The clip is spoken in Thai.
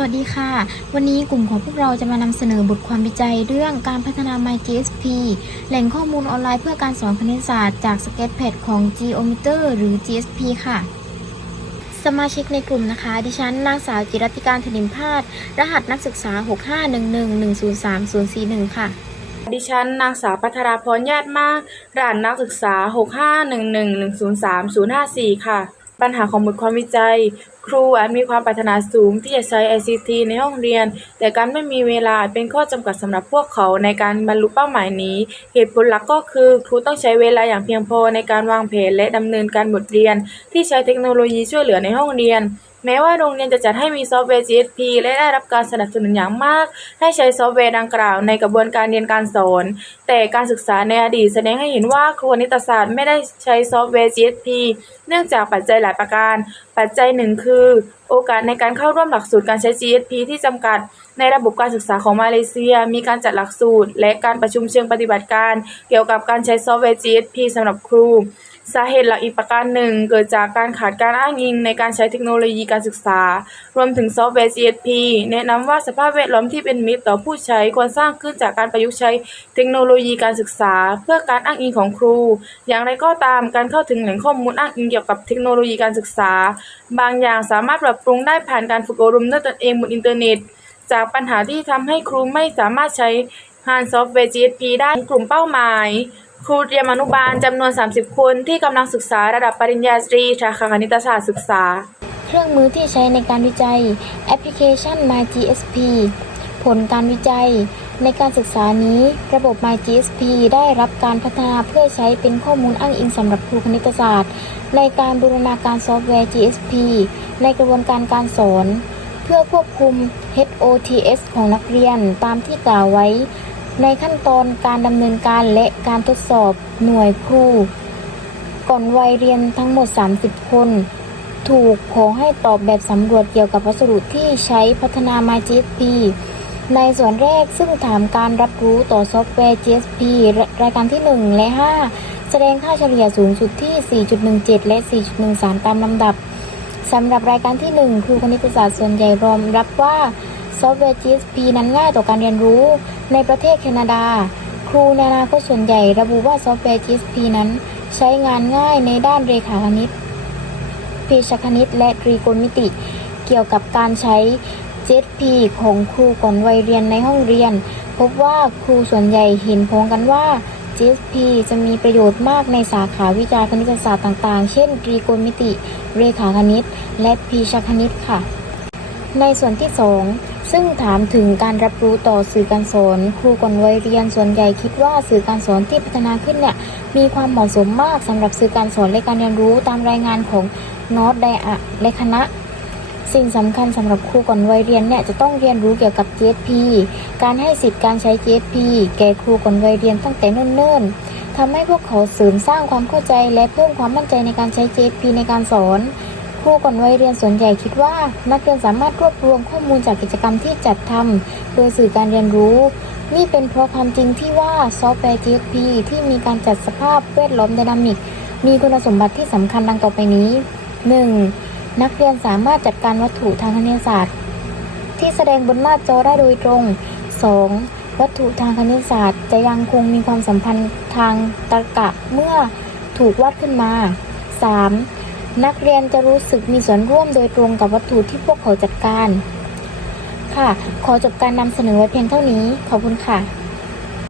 สวัสดีค่ะ วันนี้กลุ่มของพวกเราจะมานำเสนอบทความวิจัยเรื่องการพัฒนา MyGSP แหล่งข้อมูลออนไลน์เพื่อการสอนคณิตศาสตร์จาก Sketchpad ของ Geometer หรือ GSP ค่ะ สมาชิกในกลุ่มนะคะ ดิฉันนางสาวจิรติการถนิมพาดรหัสนักศึกษา 65111034041 ค่ะ ดิฉันนางสาวพัทราพรญาติมากรหัสนักศึกษา 65111030054 ค่ะ ปัญหาของบทความวิจัย ครูอาจมีความปรารถนาสูงที่จะใช้ ICT ในห้องเรียน แต่การไม่มีเวลาอาจเป็นข้อจำกัดสำหรับพวกเขาในการบรรลุเป้าหมายนี้ เหตุผลหลักก็คือครูต้องใช้เวลาอย่างเพียงพอในการวางแผนและดำเนินการบทเรียน ที่ใช้เทคโนโลยีช่วยเหลือในห้องเรียน แม้ว่าโรงเรียนจะจัดให้มีซอฟต์แวร์ GSP และได้รับการสนับสนุนอย่างมาก ให้ใช้ซอฟต์แวร์ดังกล่าวในกระบวนการเรียนการสอน แต่การศึกษาในอดีตแสดงให้เห็นว่าครูนิตศาสตร์ไม่ได้ใช้ซอฟต์แวร์ GSP เนื่องจากปัจจัยหลายประการ ปัจจัยหนึ่งคือ โอกาสในการเข้าร่วมหลักสูตรการใช้ GSP ที่จำกัด ในระบบการศึกษาของมาเลเซีย มีการจัดหลักสูตร และการประชุมเชิงปฏิบัติการ เกี่ยวกับการใช้ซอฟต์แวร์ GSP สำหรับครูสาเหตุหลักอีกประการหนึ่ง เกิดจากการขาดการอ้างอิงในการใช้เทคโนโลยีการศึกษา รวมถึงซอฟต์แวร์ GSP แนะนำว่าสภาพแวดล้อมที่เป็นมิตรต่อผู้ใช้ควรสร้างขึ้นจากการประยุกต์ใช้เทคโนโลยีการศึกษา เพื่อการอ้างอิงของครู อย่างไรก็ตามการเข้าถึงแหล่งข้อมูลอ้างอิงเกี่ยวกับเทคโนโลยีการศึกษา บางอย่างสามารถปรับปรุงได้ผ่านการฝึกอบรมด้วยตนเองบนอินเทอร์เน็ต จากปัญหาที่ทำให้ครูไม่สามารถใช้ฮานซอฟต์แวร์ GSP ได้กลุ่มเป้าหมาย ครูเตรียมอนุบาลจำนวน 30 คนที่กำลังศึกษาระดับปริญญาตรีสาขาคณิตศาสตร์ศึกษา เครื่องมือที่ใช้ในการวิจัยแอปพลิเคชัน MyGSP ผลการวิจัย ในการศึกษานี้ระบบ MyGSP ได้รับการพัฒนาเพื่อใช้เป็นข้อมูลอ้างอิงสำหรับครูคณิตศาสตร์ ในการบูรณาการซอฟต์แวร์ GSP ในกระบวนการการสอน พื่อควบคุม HOTS ของนักเรียนตามที่กล่าวไว้ ในขั้นตอนการดำเนินการและการทดสอบหน่วยครู ก่อนวัยเรียนทั้งหมด 30 คน ถูกขอให้ตอบแบบสำรวจเกี่ยวกับวัสดุที่ใช้พัฒนา MyGSP ในส่วนแรกซึ่งถามการรับรู้ต่อซอฟต์แวร์ GSP รายการที่ 1 และ 5 แสดงค่าเฉลี่ยสูงสุดที่ 4.17 และ 4.13 ตามลำดับ สำหรับรายการที่ 1 ครูคณิตศาสตร์ส่วนใหญ่ยอมรับว่าซอฟต์แวร์ GSP นั้นง่ายต่อการเรียนรู้ ในประเทศแคนาดา ครูในอนาคตส่วนใหญ่ระบุว่าซอฟต์แวร์ GSP นั้นใช้งานง่ายในด้านเรขาคณิต เพชคณิต และตรีโกณมิติ เกี่ยวกับการใช้ JSP ของครูก่อนวัยเรียนในห้องเรียน พบว่าครูส่วนใหญ่เห็นพ้องกันว่า JSP จะมีประโยชน์มากในสาขาวิชาคณิตศาสตร์ต่างๆ เช่นตรีโกณมิติ เรขาคณิต และพีชคณิตค่ะ ในส่วนที่ 2 ซึ่งถามถึงการรับรู้ต่อสื่อการสอน ครูก่อนวัยเรียนส่วนใหญ่คิดว่าสื่อการสอนที่พัฒนาขึ้นเนี่ยมีความเหมาะสมมากสำหรับสื่อการสอนและการเรียนรู้ตามรายงานของนอตไดอะและคณะ สิ่งสำคัญสำหรับครูก่อนวัยเรียนเนี่ยจะต้องเรียนรู้เกี่ยวกับ GSP การให้สิทธิ์การใช้ GSP แก่ครูก่อนวัยเรียนตั้งแต่เนิ่นๆทำให้พวกเขาเสริมสร้างความเข้าใจและเพิ่มความมั่นใจในการใช้ GSP ในการสอนครูก่อนวัยเรียนส่วนใหญ่คิดว่า นักเรียนสามารถรวบรวมข้อมูลจากกิจกรรมที่จัดทำโดยสื่อการเรียนรู้ นี่เป็นเพราะความจริงที่ว่าซอฟต์แวร์ GSP ที่มีการจัดสภาพแวดล้อมไดนามิกมีคุณสมบัติที่สำคัญดังต่อไปนี้ 1. นักเรียนสามารถจัดการวัตถุทางคณิตศาสตร์ ที่แสดงบนหน้าจอได้โดยตรง 2. วัตถุทางคณิตศาสตร์ จะยังคงมีความสัมพันธ์ทางตรรกะเมื่อถูกวัดขึ้นมา 3. นักเรียนจะรู้สึกมีส่วนร่วมโดยตรงกับวัตถุที่พวกเขาจัดการ ค่ะ ขอจบการนำเสนอไว้เพียงเท่านี้ ขอบคุณค่ะ